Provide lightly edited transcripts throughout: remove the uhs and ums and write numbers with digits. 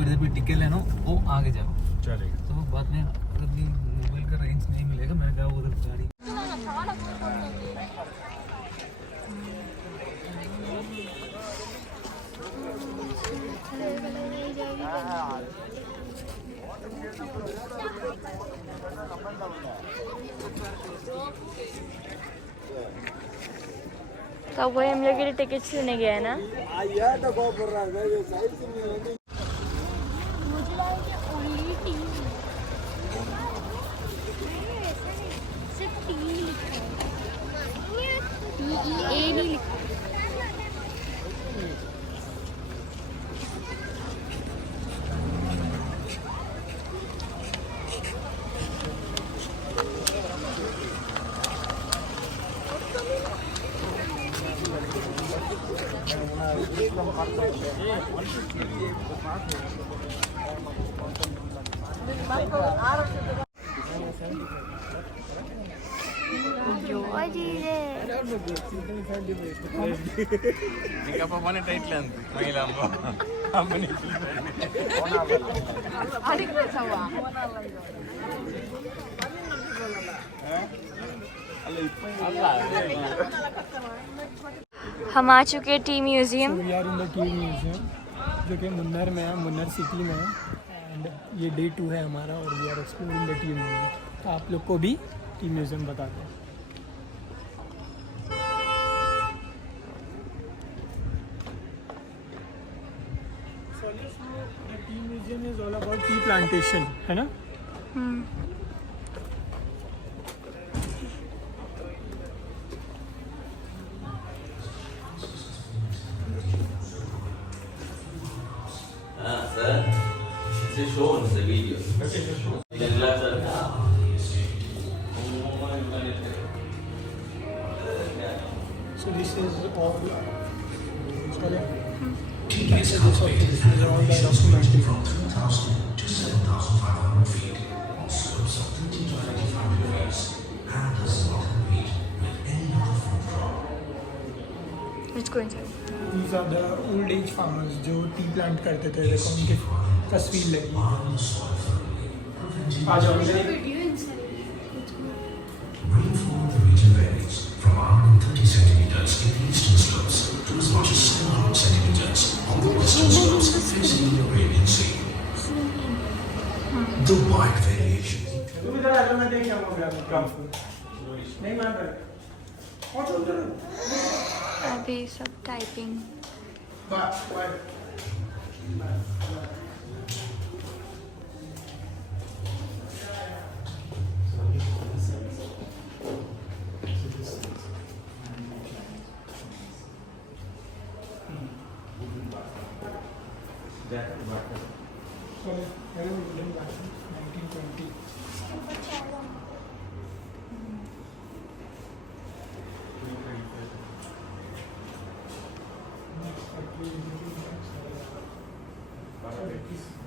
आपको इधर भी टिकट लेना हो वो आगे जाओ चलेगा। तो बाद में मोबाइल का रेंज नहीं मिलेगा। मैं क्या उधर गाड़ी तो वही हम लोग के लिए टिकट लेने गया है ना। हम आ चुके हैं tea museum. We are in the tea museum जो कि मुन्नर में है, मुन्नर सिटी में है। एंड ये डे 2 है हमारा और we are exploring the tea museum. तो आप लोग को भी टी म्यूजियम बताते हैं। Tea museum is all about tea plantation, है ना? show in the video. So this is all. These are all the documentary. From 2,000 to 7,500 feet on slopes of 30 to 25 degrees and does not compete with any other food crop. Let's go inside. These are the old age farmers जो T plant करते थे। देखो उनकी तस्वीर लगी। आ जाओ इधर। Rainfall in the region varies from 130 centimeters in the eastern slopes to as much as 700 centimeters on the western slopes facing the Arabian Sea. The wide variation. तू इधर आ जा, मैं देख आऊँगा काम को। नहीं मान रहे। और उधर। अभी सब टाइपिंग।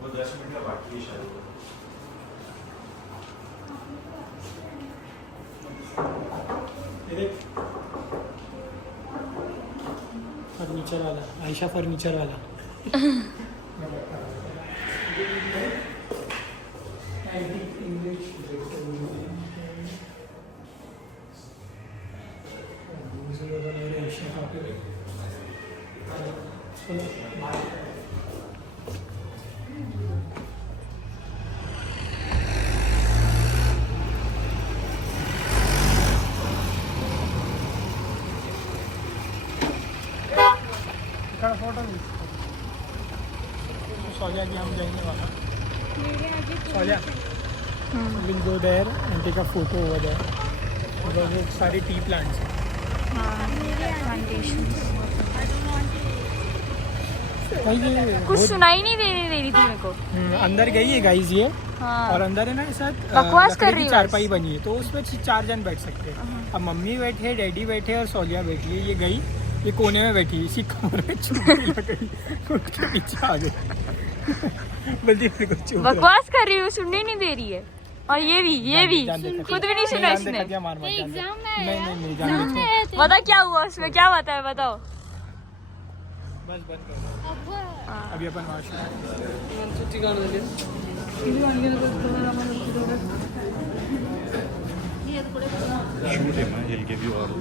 वो 10 मिनट का बाकी है शायद। फर्नीचर वाला, आयशा फर्नीचर वाला। सोलिया की हम जाएंगे वहाँ। Soliya will go there and take a photo over there. वो सारे टी प्लांट्स हैं। कुछ सुनाई नहीं दे रही थी मेरे को। अंदर गई है गाइस ये। हाँ। और अंदर है ना साथ बकवास कर रही है। चारपाई बनी है तो उसमें 4 जन बैठ सकते हैं। अब मम्मी बैठी है, डैडी बैठे और सोलिया बैठी है। ये गई, ये कोने में बैठी है, इसी कमरे में चुपड़ी लग गई, उठ के पीछे आ गई। बकवास कर रही हूँ, सुनने नहीं दे रही है। और ये भी खुद भी नहीं सुना इसने। नहीं बता क्या हुआ उसमें, क्या बताया बताओ। बस बंद कर दो अभी अपन वॉशरूम ചുറ്റി കാണുന്നില്ല Shoot him, he'll give you all.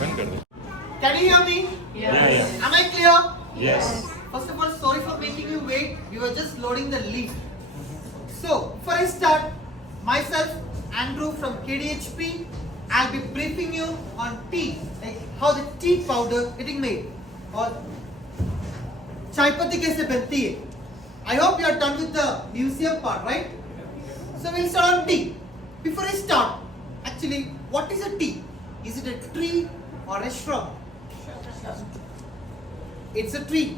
बंद कर दो. Can you hear me? Yeah. Am I clear? Yes. First of all, sorry for making you wait. We were just loading the leaf. So, before I start, myself, Andrew from KDHP, I'll be briefing you on tea, like how the tea powder getting made, or chai patti kaise banti hai. I hope you are done with the museum part, right? So we'll start on tea. Before I start, actually, what is a tea? Is it a tree or a shrub? It's a tree.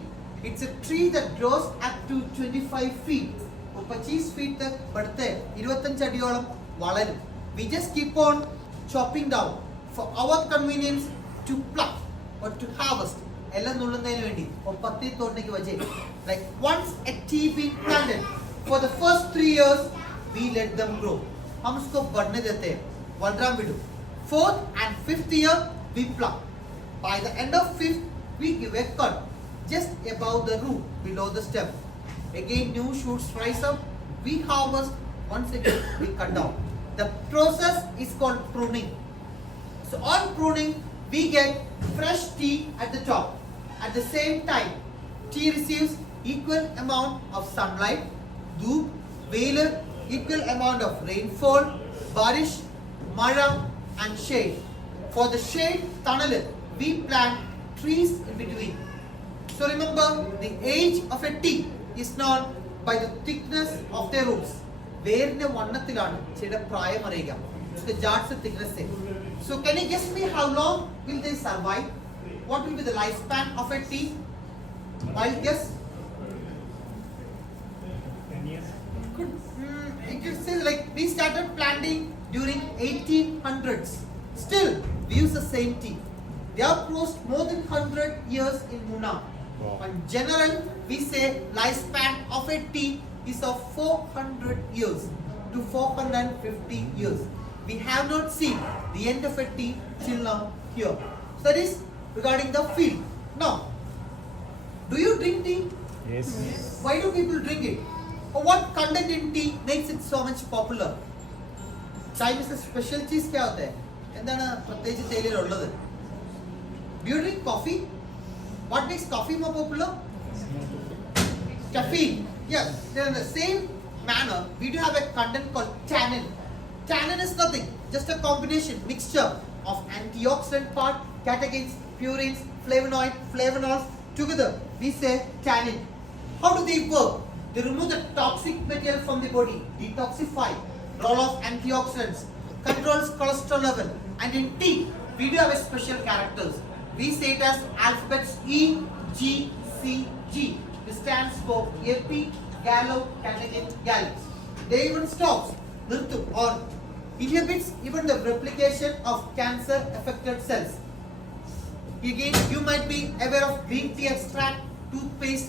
It's a tree that grows up to 25 feet. वो 25 feet तक बढ़ते हैं 25 अടിയോളം വളരും. We just keep on chopping down for our convenience to pluck or to harvest. എല്ലാം നുള്ളുന്നതിന് വേണ്ടി പത്തി തോട്ടേക്ക് വെച്ചേ. Like once a tree being planted, for the first 3 years we let them grow. हम उसको बढ़ने देते हैं, वल्द्राम बिडू. 4th and 5th year we pluck. By the end of 5th we give a cut just above the root below the stem. Again new shoots rise up. We harvest. Once again we cut down. The process is called pruning. So on pruning we get fresh tea at the top. At the same time, tea receives equal amount of sunlight, धूप, velar, equal amount of rainfall, बारिश, mara and shade. For the shade, tunnel, we plant trees in between. So remember, the age of a tea is known by the thickness of their roots. വേരിന്റെ വണ്ണത്തിലാണ് ചെടിയുടെ പ്രായം അറിയുക. The jars thickness. So can you guess me how long will they survive? What will be the lifespan of a tea? Wild guess? 10 years. It is still like we started planting during 1800s. Still, we use the same tea. They have crossed more than 100 years in Munnar. Wow. In general, we say lifespan of a tea is of 400 years to 450 years. We have not seen the end of a tea till now here. So that is regarding the field. Now, do you drink tea? Yes. Why do people drink it? Or what content in tea makes it so much popular? Chai में से special चीज क्या होता है? എന്താണ് പ്രത്യേകിച്ച് തേയിലയിൽ ഉള്ളത്? Do you drink coffee? What makes coffee more popular? Caffeine. Yes. Then in the same manner, we do have a content called tannin. Tannin is nothing, just a combination, mixture of antioxidant part, catechins, purines, flavonoid, flavonols. Together, we say tannin. How do they work? They remove the toxic material from the body, detoxify, roll off antioxidants, controls cholesterol level. And in tea, we do have a special characters. We say it as alphabets E, G, C, G. This stands for Epi, Gallo, Catechin, Gallus. They even stops, nirthu, or inhibits even the replication of cancer-affected cells. Again, you might be aware of green tea extract, toothpaste,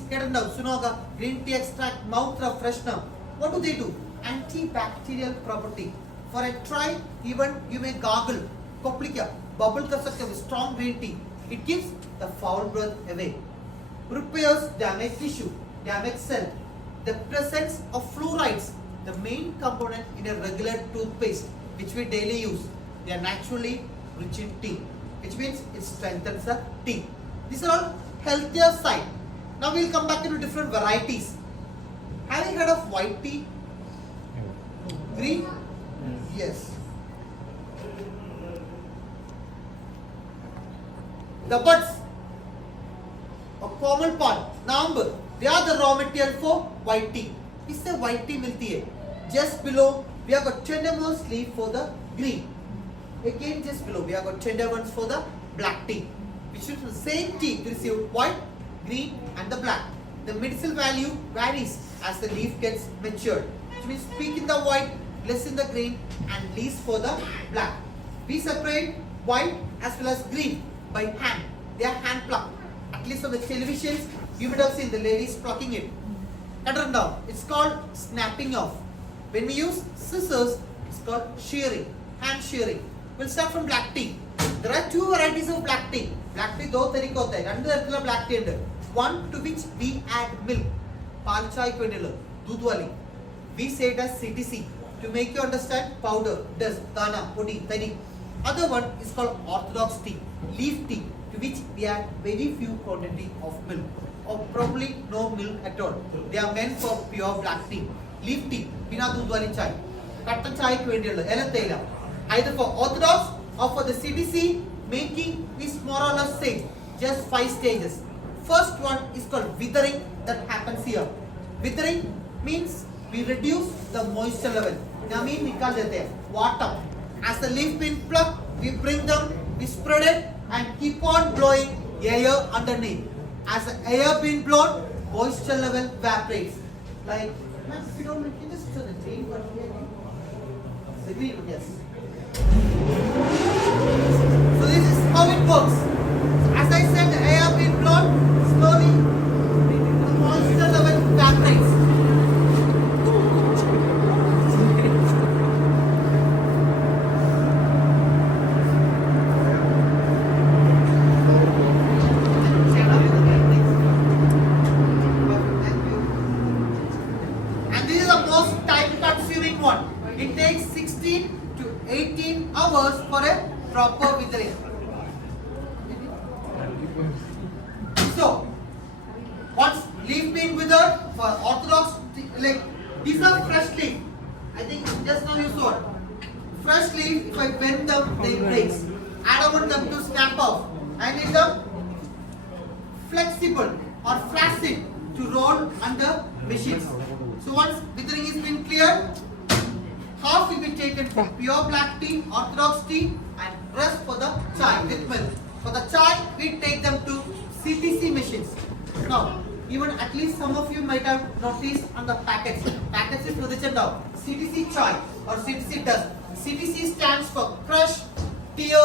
Sunoga, green tea extract, mouth freshener. What do? Antibacterial property. For a try, even you may gargle, koplika, bubble construct with strong green tea. It keeps the foul breath away. Repairs damaged tissue, damaged cell. The presence of fluorides, the main component in a regular toothpaste, which we daily use, they are naturally rich in tea, which means it strengthens the teeth. These are all healthier side. Now we'll come back into different varieties. Have you heard of white tea? Green? Yes. The buds, a common part, number, they are the raw material for white tea. इससे white tea मिलती है. Just below, we have got tender ones leaf for the green. Again, just below, we have got tender ones for the black tea. which is the same tea to receive white, green and the black. The medicinal value varies as the leaf gets matured, which means peak in the white, less in the green and least for the black. We separate white as well as green by hand. They are hand plucked. At least on the televisions, you would have seen the ladies plucking it. Cut it down. It's called snapping off. When we use scissors, it's called shearing, hand shearing. We'll start from black tea. There are two varieties of black tea. Black tea दो तरीके होते हैं. രണ്ട് തരത്തിലുള്ള black tea ഉണ്ട്. One to which we add milk. പാൽ ചായക്ക് വേണ്ടിയുള്ള दूध वाली. We say it as CTC. To make you understand, powder, dust, dana, podi, tari. Other one is called orthodox tea, leaf tea, to which we add very few quantity of milk, or probably no milk at all. They are meant for pure black tea. Leaf tea, bina doodh wali chai. Katta chai ku vendiyulla, elathaila. Either for orthodox or for the CTC, making is more or less same, just 5 stages. First one is called withering, that happens here. Withering means we reduce the moisture level. Namin nikal dete hain, water. As the leaf been plucked, we bring them, we spread it and keep on blowing air underneath. As the air been blown, moisture level evaporates. Like, man, if you don't mind, can you just turn the green one here? The green one, yes. So this is how it works. As I said, the air been blown, slowly the moisture level evaporates. And this is the most time-consuming one. It takes 16 to 18 hours for a proper withering. So, once leaf been withered for orthodox, like these are fresh leaf. I think just now you saw it. Fresh leaf, if I bend them, they breaks. I don't want them to snap off. I need them flexible or flaccid to roll under machines. So once withering has been cleared, half will be taken for pure black tea, orthodox tea, and rest for the chai with milk. For the chai, we take them to CTC machines. Now, even at least some of you might have noticed on the packets. Packets is positioned down. CTC chai or CTC dust. CTC stands for crush, tear,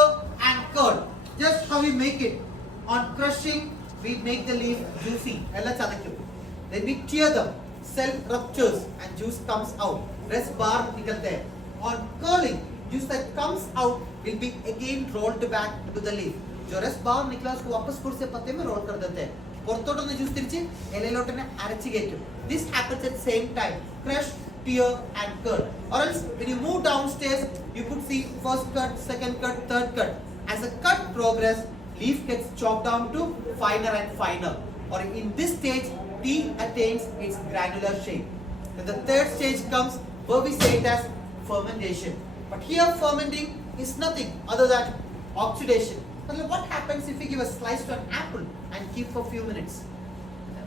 and curd. Just how we make it. On crushing, we make the leaf juicy. Then we tear them. Cell ruptures and juice comes out. Rest bar nikalta hai. On curling, juice that comes out will be again rolled back to the leaf. जो rest bar निकला उसको वापस फिर से पत्ते में roll कर देते हैं. पुरतोटों ने juice तिरचे एलेलोटे ने आरची Gettu. This happens at same time. Crush, tear and curd. Or else when you move downstairs, you could see first cut, second cut, third cut. As the cut progress, leaf gets chopped down to finer and finer. Or in this stage, tea attains its granular shape. Then the third stage comes where we say it as fermentation. But here fermenting is nothing other than oxidation. But what happens if we give a slice to an apple and keep for a few minutes?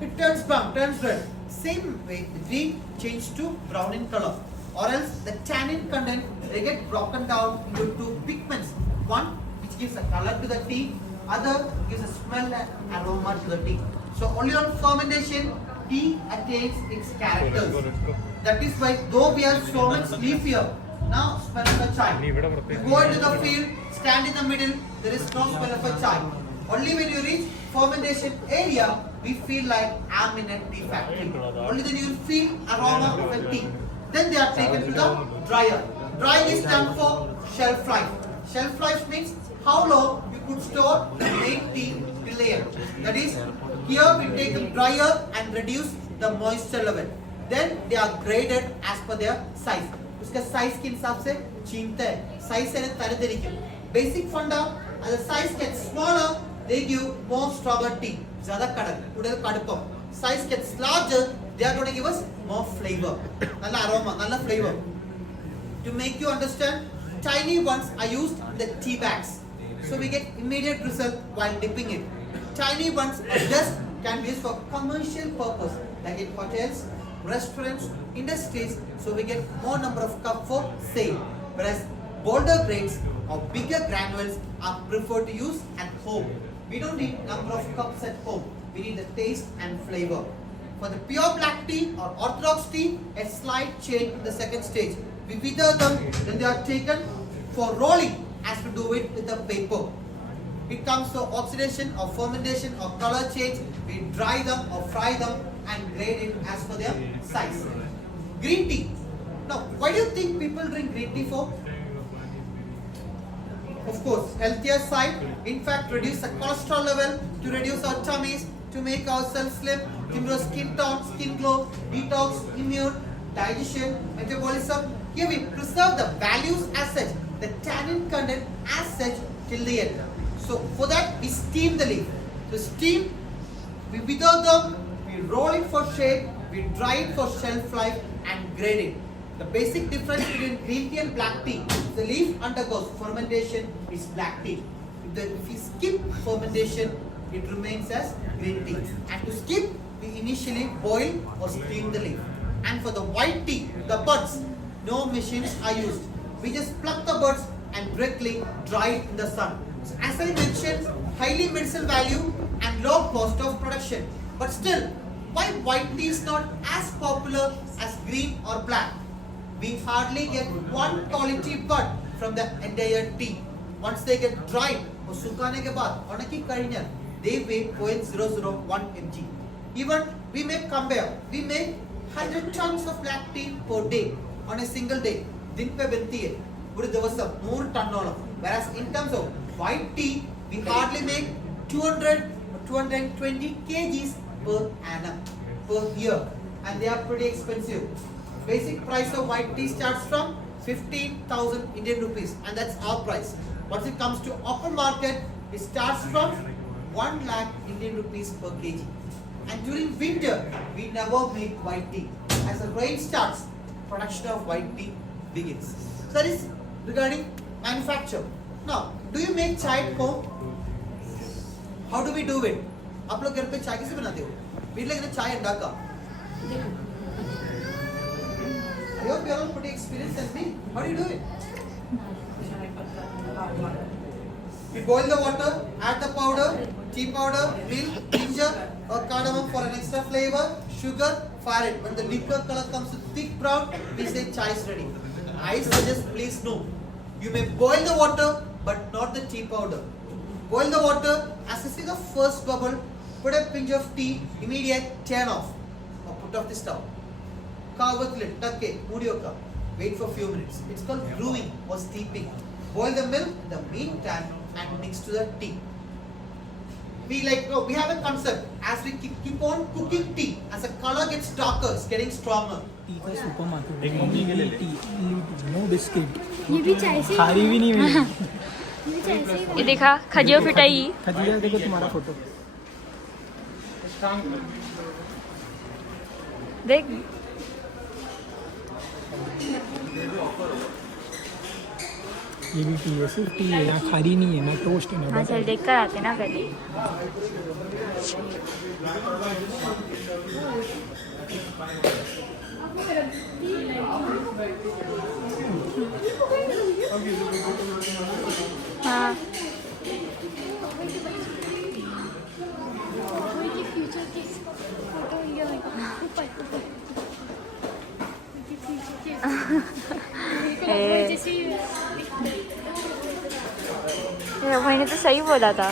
It turns brown, turns red. Same way, the green changes to brown in color. Or else the tannin content, they get broken down into two pigments. One which gives a color to the tea, other gives a smell and aroma to the tea. So only on fermentation, tea attains its characters. That is why though we have so much leaf here, now smell of a chai. You go into the field, stand in the middle, there is no smell of a chai. Only when you reach fermentation area, we feel like I'm in a tea factory. Only then you will feel aroma of a tea. Then they are taken to the dryer. Drying is done for shelf life. Shelf life means how long you could store the made tea till the end. That is, here we take the dryer and reduce the moisture level. Then they are graded as per their size. उसके size के हिसाब से चीनते हैं. Size से तरह तरीके. Basic funda, as the size gets smaller, they give more stronger tea. ज़्यादा कड़क, उड़े कड़कों. Size gets larger, they are going to give us more flavor. Nalla aroma, Nalla flavor. To make you understand, tiny ones are used in the tea bags. So we get immediate result while dipping it. Tiny ones are just can be used for commercial purpose, like in hotels, restaurants, industries. So we get more number of cup for sale. Whereas bolder grades or bigger granules are preferred to use at home. We don't need number of cups at home. We need the taste and flavor. For the pure black tea or orthodox tea, a slight change in the second stage. We wither them, then they are taken for rolling as we do it with the paper. It comes to oxidation or fermentation or color change. We dry them or fry them and grade it as per their size. Green tea. Now, why do you think people drink green tea for? Of course, healthier side. In fact, reduce the cholesterol level, to reduce our tummies, to make ourselves slim, to improve skin tone, skin glow, detox, immune, digestion, metabolism. Here we preserve the values as such, the tannin content as such till the end. So for that, we steam the leaf. To steam, we wither them, we roll it for shade, we dry it for shelf life and grade it. The basic difference between green tea and black tea, the leaf undergoes fermentation, is black tea. If we skip fermentation, it remains as green tea. And to skip, we initially boil or steam the leaf. And for the white tea, the buds, no machines are used. We just pluck the buds and directly dry it in the sun. So as I mentioned, highly medicinal value and low cost of production. But still, why white tea is not as popular as green or black? We hardly get one quality bud from the entire tea. Once they get dried or sukane ke baad, onaki karinyal, they weigh 0.001 mg. Even we make compare, we make 100 tons of black tea per day on a single day. Din pe benti hai, puri divasam 100 ton. Whereas in terms of white tea, we hardly make 200 or 220 kgs per annum, per year. And they are pretty expensive. Basic price of white tea starts from 15,000 Indian rupees, and that's our price. Once it comes to open market, it starts from 1 lakh Indian rupees per kg. And during winter, we never make white tea. As the rain starts, production of white tea begins. So that is regarding manufacture. Now, do you make chai at home? How do we do it? आप लोग घर पे चाय कैसे बनाते हो? Wheat लेकिन चाय अंडा का. I hope you are all pretty experienced as me. How do you do it? We boil the water, add the powder, tea powder, milk, ginger or cardamom for an extra flavor, sugar, fire it. When the liquor color comes to thick brown, we say chai is ready. I suggest please no. You may boil the water but not the tea powder. Boil the water, as you see the first bubble, put a pinch of tea, immediate turn off or put off the stove. Cover with lid, tuck it, mudioka. Wait for a few minutes. It's called brewing or steeping. Boil the milk in the meantime and mix to the tea. We have a concept. As we keep on cooking tea, as the color gets darker, it's getting stronger. T का supermarket एक mummy के लिए T no biscuit ये भी चाय से खारी भी नहीं मिली ये भी चाय से ये देखा खजियो फिटाई खजीरा देखो तुम्हारा फोटो देख ये भी टी है सिर्फ टी है यहाँ खारी नहीं है ना टोस्ट है हाँ चल देख कर आते ना पहले हाँ मैंने तो सही बोला था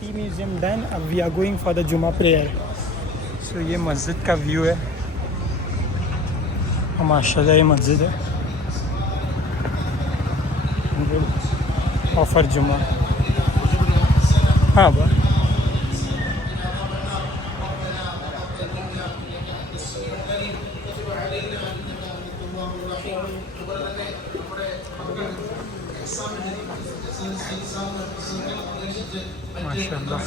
टी म्यूजियम डन अब we are going for the Jumma prayer so ये मस्जिद का व्यू है माशाल्लाह ये मस्जिद है ऑफर जुमा हाँ बा माशाल्लाह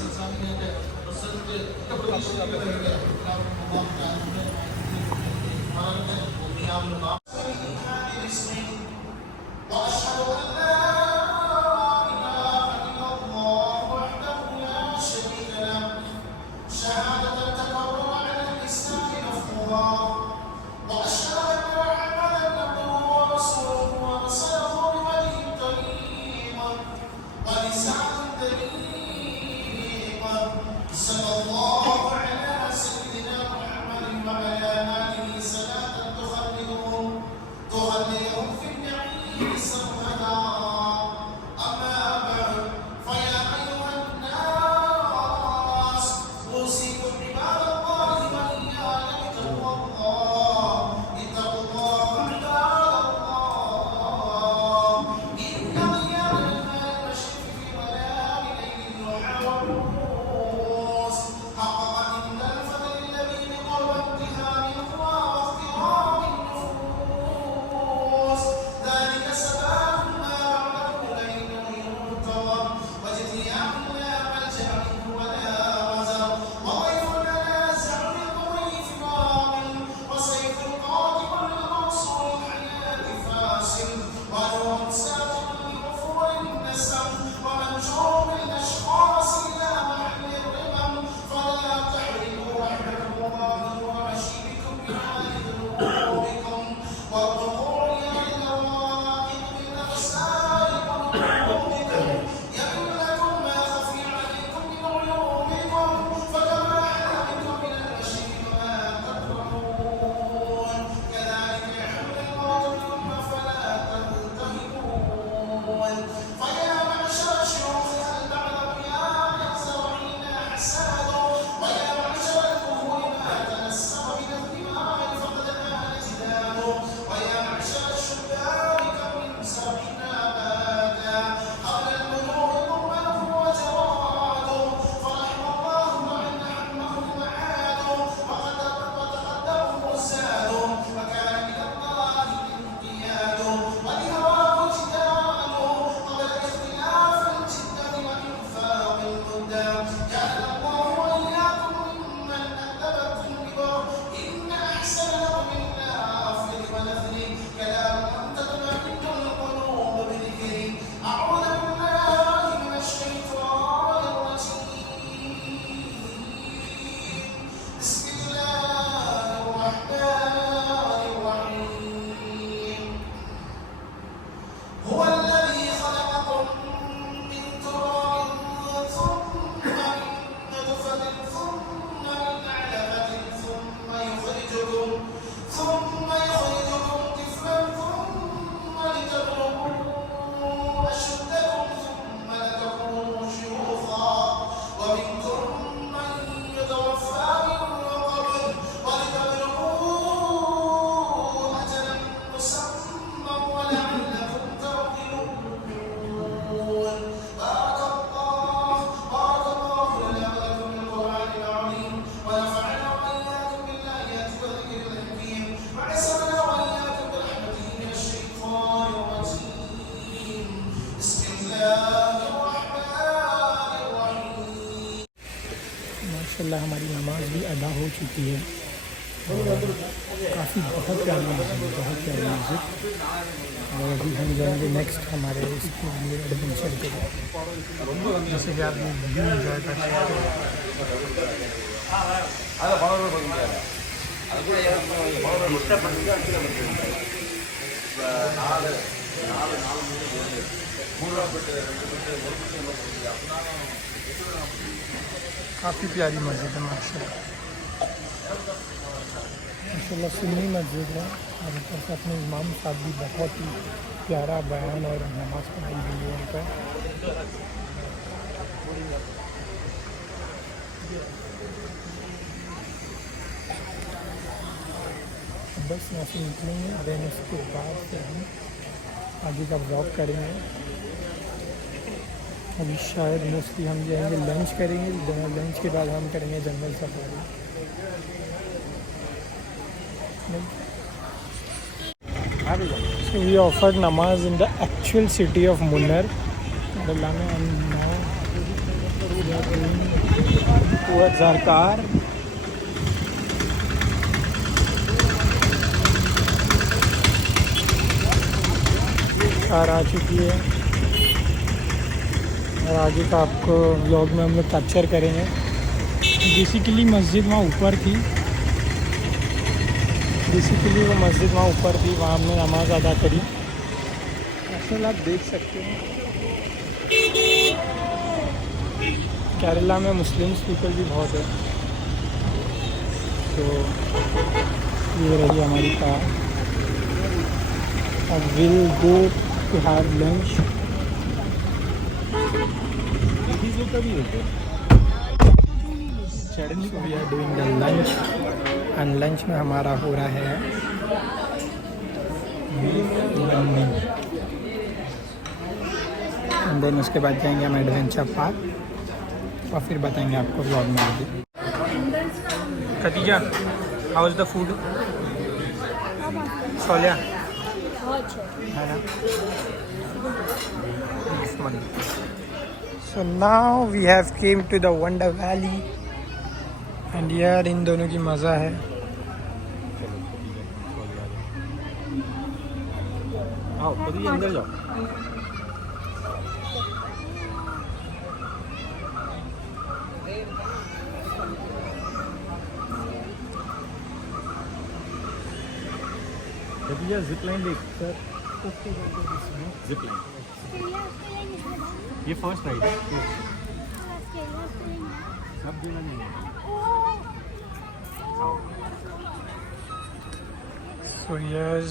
माशाल्लाह हमारी नमाज भी अदा हो चुकी है और काफ़ी बहुत प्यारी मस्जिद, बहुत प्यारी मस्जिद। और अभी हम जाएंगे नेक्स्ट हमारे इसके लिए एडवेंचर के लिए, जैसे कि आप ये व्यू इन्जॉय कर सकते काफ़ी प्यारी मस्जिद है माशाल्लाह सुन्नी मस्जिद है। और ऊपर से अपने इमाम साहब भी बहुत ही प्यारा बयान और नमाज पढ़ाई गई है उनका। बस यहाँ से निकलेंगे, देन उसके बाद फिर हम आगे का ब्लॉग करेंगे। अभी शायद मोस्टली हम जाएंगे लंच करेंगे, लंच के बाद हम करेंगे जंगल safari. So we offered namaz in the actual city of Munnar. And now we are going towards our car. Car आ चुकी है और आगे का आपको व्लॉग में हम लोग कैप्चर करेंगे। बेसिकली मस्जिद वहाँ ऊपर थी, वो मस्जिद वहाँ ऊपर थी, वहाँ हमने नमाज़ अदा करी। असल आप देख सकते हैं केरला में मुस्लिम्स पीपल भी बहुत है, तो ये रही हमारी कार। अब will go to have lunch. We are doing the lunch and lunch में हमारा हो रहा है एंड देन उसके बाद जाएंगे हम एडवेंचर पार्क और फिर बताएंगे आपको व्लॉग में आगे। Khatija, how is the food? Soliya है ना? So now we have came to the wonder valley and यार इन दोनों की मज़ा है। आओ खदीजा अंदर जाओ। खदीजा जिप लाइन देख सर। जिप लाइन ये फर्स्ट राइड है, सब जगह नहीं है। So yes,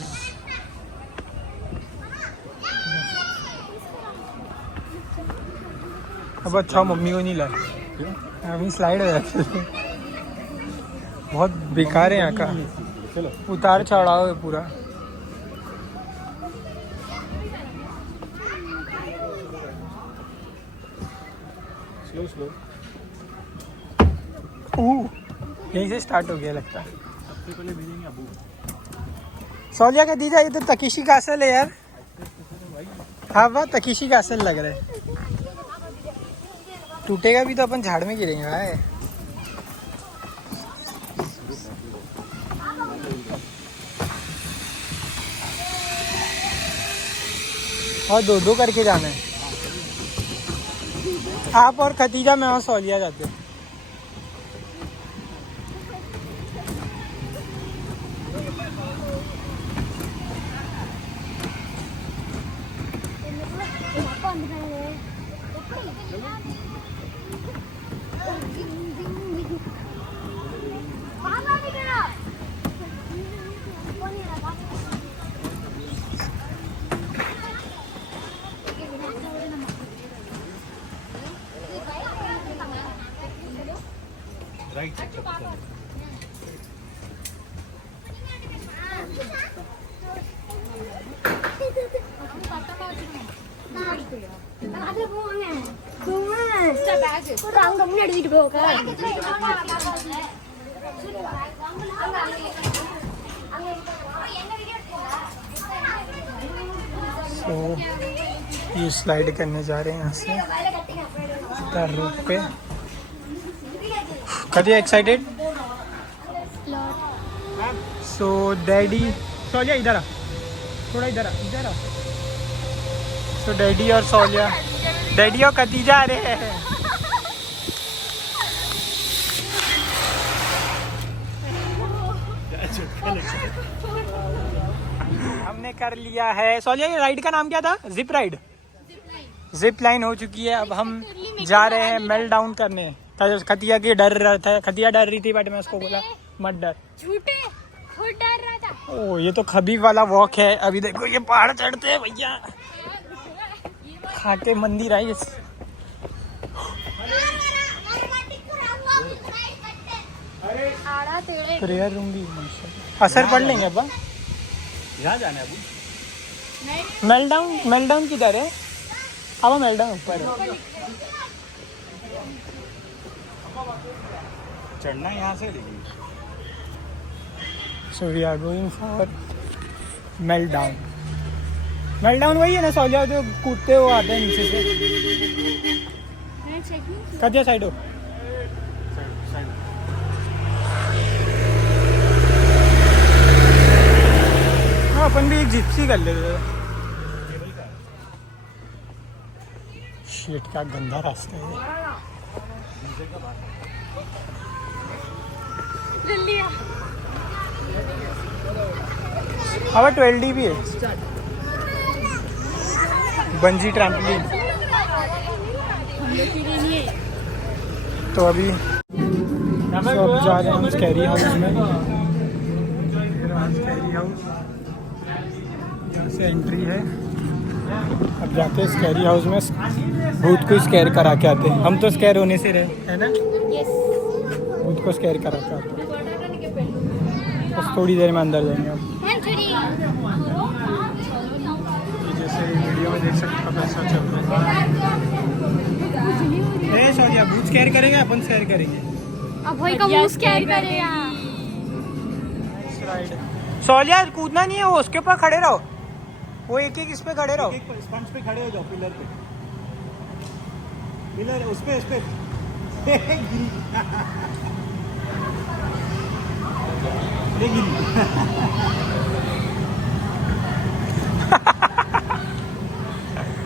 अब अच्छा मम्मी को नहीं लाया, अभी स्लाइड है बहुत बेकार है यहाँ का, चलो उतार चढ़ाव है पूरा। Slow slow. यहीं से स्टार्ट हो गया लगता है। सबसे पहले भेजेंगे अबू। सोलिया का दीजा, ये तो तकीशी कासल है यार। हाँ वाह, तकीशी कासल लग रहा है। टूटेगा भी तो अपन झाड़ में गिरेंगे भाई। और दो दो करके जाना है। आप और खतीजा में और सोलिया जाते हैं। राइट तो ये स्लाइड करने जा रहे हैं यहाँ से रोप पे। कभी एक्साइटेड? सो डैडी, सोलिया इधर आ, थोड़ा इधर आ, इधर आ। सो डैडी और सोलिया, डैडी और खतीजा आ रहे हैं। हमने कर लिया है। सोलिया ये राइड का नाम क्या था? Zip ride. जिप लाइन हो चुकी है। अब हम जा रहे हैं मेल्ट डाउन करने। खतिया की डर रहा था, खतिया डर रही थी बट मैं उसको बोला मत डर। झूठे खुद डर रहा था। ओ ये तो खबीब वाला वॉक है। अभी देखो ये पहाड़ चढ़ते हैं भैया। खाके मंदिर आई। प्रेयर रूम भी असर पढ़ लेंगे अब। यहाँ जाना है अबू। मेल्ट डाउन किधर है? अब मेल्ट डाउन ऊपर है। चढ़ना यहाँ से लेकिन। So we are going for melt down. Melt down वही है ना सोलिया, जो कूदते हुए आते हैं नीचे से। कदिया साइड हो। हाँ अपन भी एक जिप्सी कर लेते थे। शिट का गंदा रास्ता है। हवा 12D भी है। Bungee trampoline. तो अभी सब जा रहे हैं हम स्कैरी हाउस में। स्कैरी हाउस यहाँ से एंट्री है। अब जाके स्कैरी हाउस में भूत को स्कैर करा के आते हैं। हम तो स्कैर होने से रहे है ना, भूत को स्कैर करा के आते हैं। बस थोड़ी देर में अंदर जाएंगे हम। जैसे वीडियो में देख सकते हो कैसा चल रहा है। सोनिया भूत स्कैर करेगा, अपन स्कैर करेंगे। अब भाई का मुंह स्कैर करेगा। सोनिया कूदना नहीं है, वो उसके ऊपर खड़े रहो। वो एक एक इस पे खड़े रहो। एक स्पंज पे खड़े हो जाओ, पिलर पे। पिलर उस पे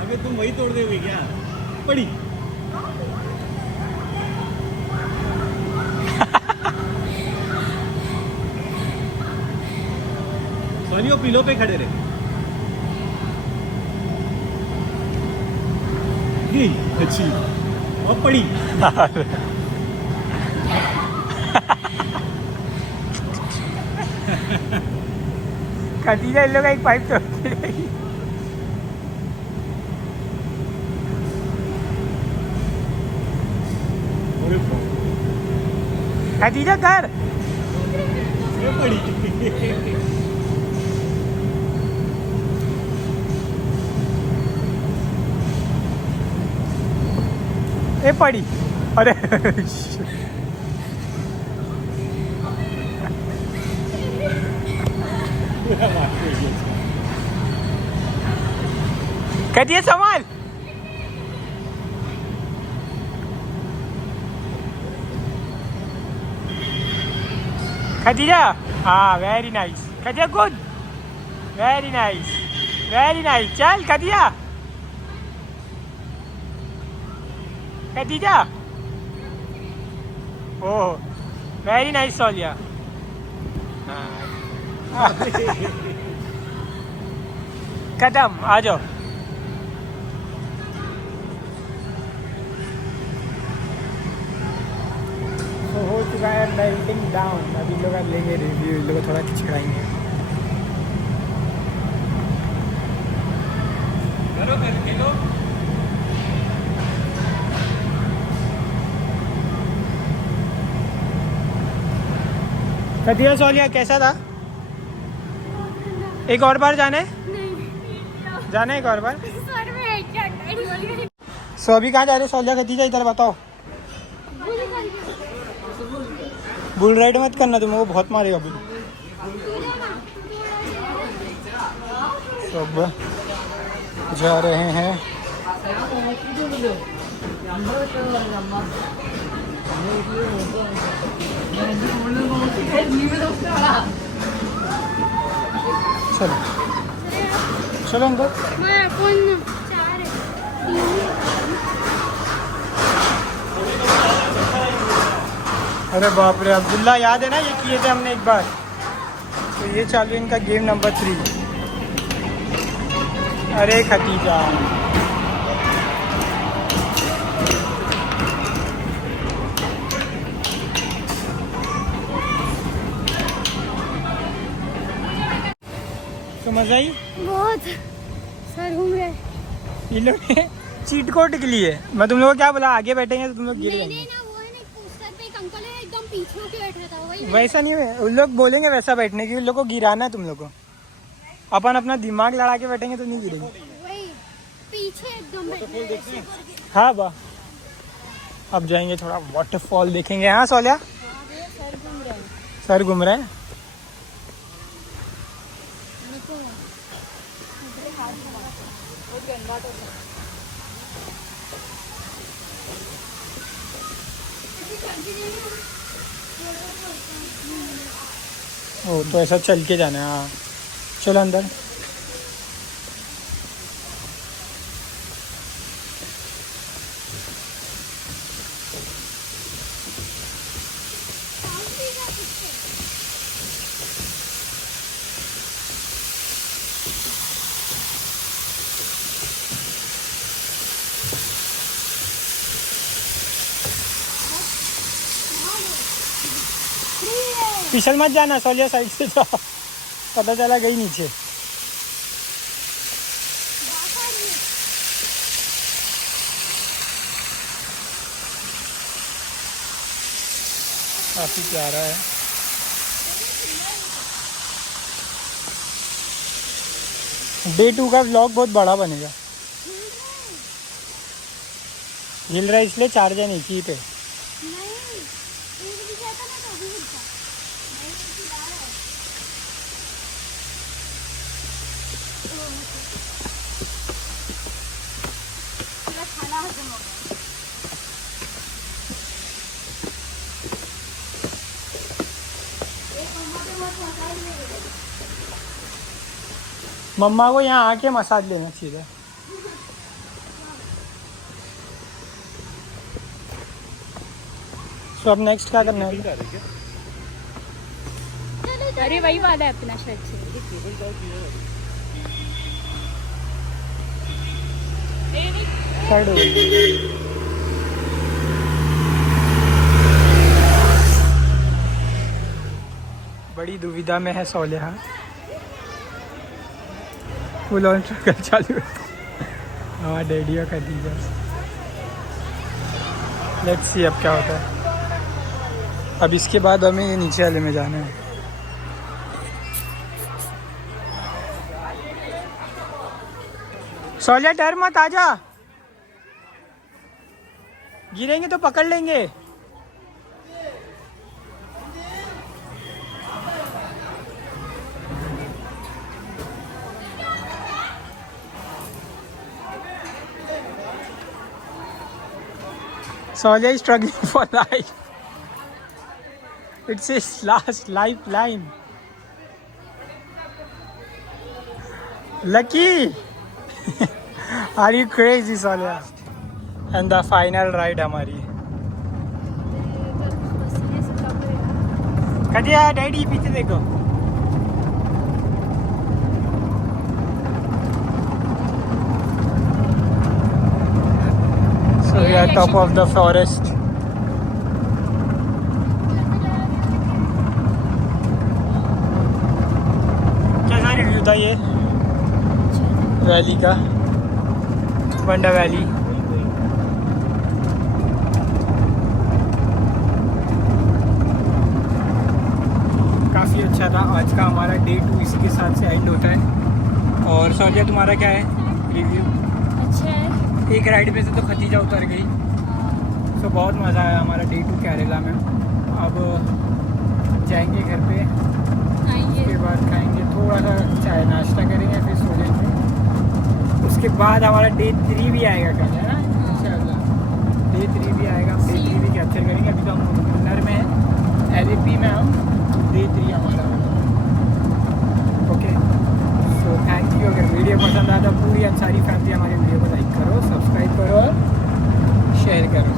अबे तुम वही तोड़ दोगे क्या? पड़ी। सोनियो पिलो पे खड़े रहे। अच्छी और पड़ी। खतीजा इन लोग एक पाइप तोड़ के गई। खतीजा कर पड़ी। ए पड़ी। अरे खतीजा संभाल। खतीजा हाँ very nice. Khatija good, very nice, very nice. चल Khatija, Khatija. Oh very nice Sonia. खत्म, आ जाओ। तो हो चुका है मेल्टिंग डाउन। अभी लोग लेंगे रिव्यू, इन लोग थोड़ा खिचड़ाएंगे। खतीजा सोनिया कैसा था? एक और बार जाना है? जाना है एक और बार? सो अभी कहाँ जा रहे हो सोनिया? खतीजा इधर बताओ। बुल राइड मत करना, तुम्हें वो बहुत मारेगा बुल। सब जा रहे हैं। चलो चलो अंदर। अरे बाप रे, अब्दुल्ला याद है ना, ये किए थे हमने एक बार। तो ये चालू इनका गेम नंबर 3। अरे खतीजा तो मजा आई बहुत। सर घूम रहे। इन लोग ने चीट कोड के लिए। मैं तुम लोग को क्या बोला, आगे बैठेंगे तो तुम लोग गिर जाएंगे। वैसा नहीं है, उन लोग बोलेंगे वैसा बैठने की। उन लोग को गिराना है तुम लोग को। अपन अपना दिमाग लड़ा के बैठेंगे तो नहीं गिरेंगे। पीछे एकदम बैठने। हाँ बा, अब जाएंगे थोड़ा वाटरफॉल देखेंगे। हाँ सोलिया, सर घूम रहे हैं। ओ तो ऐसा चल के जाना है। हाँ चलो अंदर। फिसल मत जाना, सोलिया साइड से जाओ, पता चला गई नीचे। काफ़ी प्यारा है। डे 2 का व्लॉग बहुत बड़ा बनेगा। हिल रहा है इसलिए 4 जन एक ही पे। मम्मा को यहाँ आके मसाज लेना चाहिए। तो अब नेक्स्ट क्या करना है? अरे वही वाला है अपना शर्ट से। साइड हो गई। बड़ी दुविधा में है सोलिया। फुल ऑन स्ट्रगल चालू है हमारा डैडी और खदीजा। लेट्स सी अब क्या होता है। अब इसके बाद हमें ये नीचे वाले में जाना है। सोलिया डर मत, आजा, गिरेंगे तो पकड़ लेंगे। Solia is struggling for life. It's his last lifeline. Lucky! Are you crazy, Solia? And the final ride हमारी। कटिया डैडी पीछे देखो। So we are top of the forest. कैसा रिव्यू था ये वैली का? बंडा वैली काफ़ी अच्छा था। आज का हमारा डे 2 इसी के साथ से एंड होता है। और सोलिया तुम्हारा क्या है रिव्यू? अच्छा है। एक राइड पे से तो खतीजा उतर गई। तो बहुत मज़ा आया हमारा डे 2 केरला में। अब जाएंगे घर पे, उसके बाद खाएंगे थोड़ा सा चाय नाश्ता करेंगे, फिर सो जाएंगे। उसके बाद हमारा डे 3 भी आएगा कल, है ना? इंशाल्लाह डे 3 भी आएगा। हम डे 3 भी कैप्चर करेंगे। अभी तो हम मुन्नर में हैं, LAP में। हम डे 3 हमारा। Okay, so thank you. अगर वीडियो पसंद आया तो पूरी अंसारी फैमिली हमारे वीडियो को लाइक करो, सब्सक्राइब करो और शेयर करो।